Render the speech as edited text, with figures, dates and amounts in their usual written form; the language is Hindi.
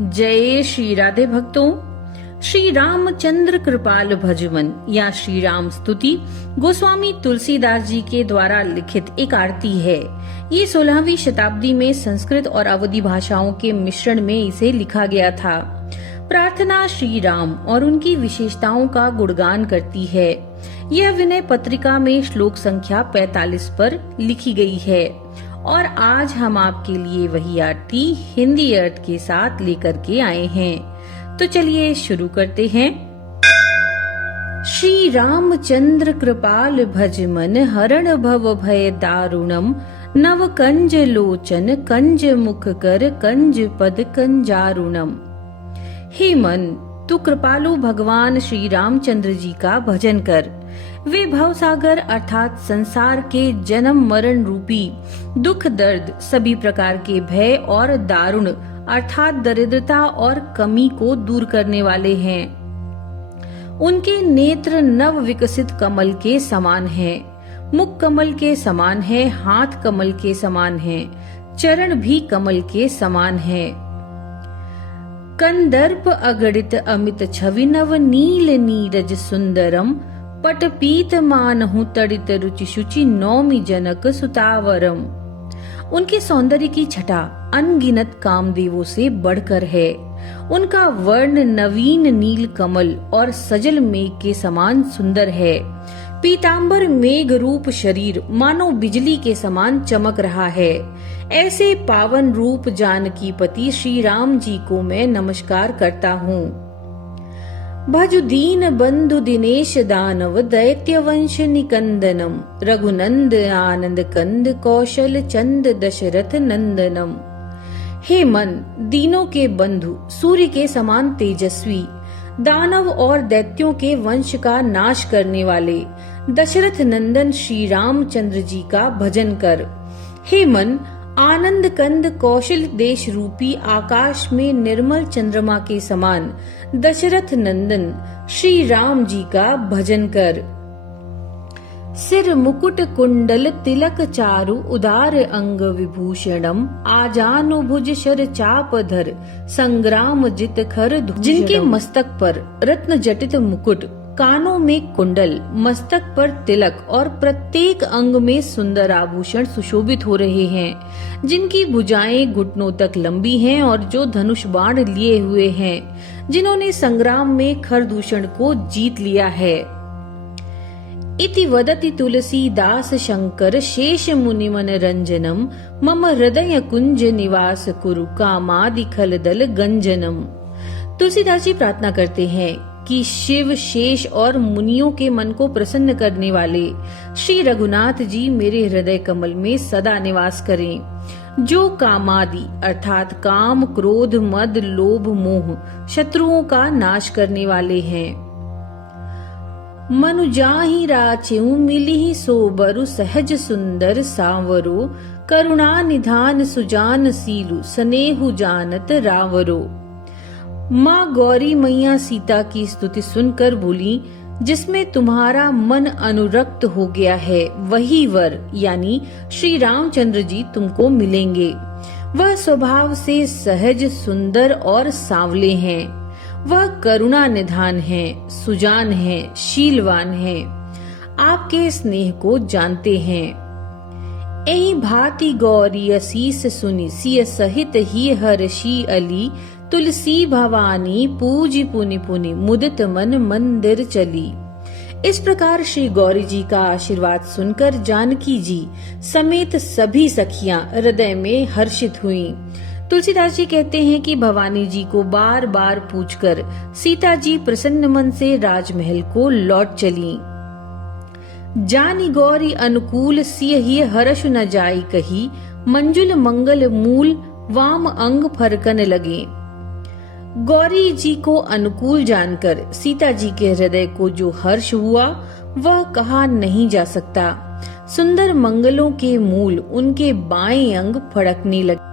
जय श्री राधे भक्तों। श्री रामचंद्र कृपाल भजमन या श्री राम स्तुति गोस्वामी तुलसीदास जी के द्वारा लिखित एक आरती है। ये 16वीं शताब्दी में संस्कृत और अवधी भाषाओं के मिश्रण में इसे लिखा गया था। प्रार्थना श्री राम और उनकी विशेषताओं का गुणगान करती है। यह विनय पत्रिका में श्लोक संख्या 45 पर लिखी गई है और आज हम आपके लिए वही आरती हिंदी अर्थ के साथ लेकर के आए हैं। तो चलिए शुरू करते हैं। श्री रामचंद्र कृपाल भजमन हरण भव भय दारुणम नव कंज लोचन कंज मुख कर कंज पद कंजारुणम। हे मन, तू कृपालु भगवान श्री रामचंद्र जी का भजन कर। वे भवसागर अर्थात संसार के जन्म मरण रूपी दुख दर्द, सभी प्रकार के भय और दारुण अर्थात दरिद्रता और कमी को दूर करने वाले हैं। उनके नेत्र नव विकसित कमल के समान हैं, मुख कमल के समान है, हाथ कमल के समान है, चरण भी कमल के समान है। कंदर्प अगणित अमित छवि नव नील नीरज सुंदरम पट पीत मानहु तड़ित रुचि शुचि नौमि जनक सुतावरम। उनके सौंदर्य की छटा अनगिनत कामदेवों से बढ़कर है। उनका वर्ण नवीन नील कमल और सजल मेघ के समान सुंदर है। पीतांबर मेघ रूप शरीर मानो बिजली के समान चमक रहा है। ऐसे पावन रूप जानकी पति श्री राम जी को मैं नमस्कार करता हूँ। भजु दीन बंधु दिनेश दानव दैत्य वंश निकंदनम रघुनंद आनंद कंद कौशल चंद दशरथ नंदनम। हे मन, दीनों के बंधु सूर्य के समान तेजस्वी, दानव और दैत्यों के वंश का नाश करने वाले दशरथ नंदन श्री रामचंद्र जी का भजन कर। हे मन, आनंद कंद कौशल देश रूपी आकाश में निर्मल चंद्रमा के समान दशरथ नंदन श्री राम जी का भजन कर। सिर मुकुट कुंडल तिलक चारु उदार अंग विभूषणम आजानु भुज शर चाप धर संग्राम जित खर धूषणम। जिनके मस्तक पर रत्न जटित मुकुट, कानों में कुंडल, मस्तक पर तिलक और प्रत्येक अंग में सुंदर आभूषण सुशोभित हो रहे हैं, जिनकी भुजाएं घुटनों तक लंबी हैं और जो धनुष बाण लिए हुए हैं, जिन्होंने संग्राम में खरदूषण को जीत लिया है। इति वदति तुलसीदास शंकर शेष मुनि मन रंजनम मम हृदय कुंज निवास कुरु कामादि खल दल गंजनम। तुलसीदास जी प्रार्थना करते हैं कि शिव, शेष और मुनियों के मन को प्रसन्न करने वाले श्री रघुनाथ जी मेरे हृदय कमल में सदा निवास करें, जो कामादि अर्थात काम, क्रोध, मद, लोभ, मोह शत्रुओं का नाश करने वाले हैं। मनु जाहि राचेउ मिलिहि सोबरु सहज सुंदर सांवरो करुणा निधान सुजान सीलु स्नेहु जानत रावरो। माँ गौरी मैया सीता की स्तुति सुनकर बोली, जिसमें तुम्हारा मन अनुरक्त हो गया है वही वर यानी श्री रामचंद्र जी तुमको मिलेंगे। वह स्वभाव से सहज, सुंदर और सांवले हैं। वह करुणा निधान हैं, सुजान हैं, शीलवान हैं, आपके स्नेह को जानते हैं। एहि भांति गौरी असीस सुनि सिय सहित ही हर्षी अली तुलसी भवानी पूजी पुनि पुनि मुदित मन मंदिर चली। इस प्रकार श्री गौरी जी का आशीर्वाद सुनकर जानकी जी समेत सभी सखियां हृदय में हर्षित हुईं। तुलसीदास जी कहते हैं कि भवानी जी को बार बार पूछकर सीता जी प्रसन्न मन से राजमहल को लौट चली। जानी गौरी अनुकूल सिय ही हर्ष न जाई कही मंजुल मंगल मूल वाम अंग फरकन लगे। गौरी जी को अनुकूल जानकर सीता जी के हृदय को जो हर्ष हुआ वह कहा नहीं जा सकता। सुंदर मंगलों के मूल उनके बाएं अंग फड़कने लगे।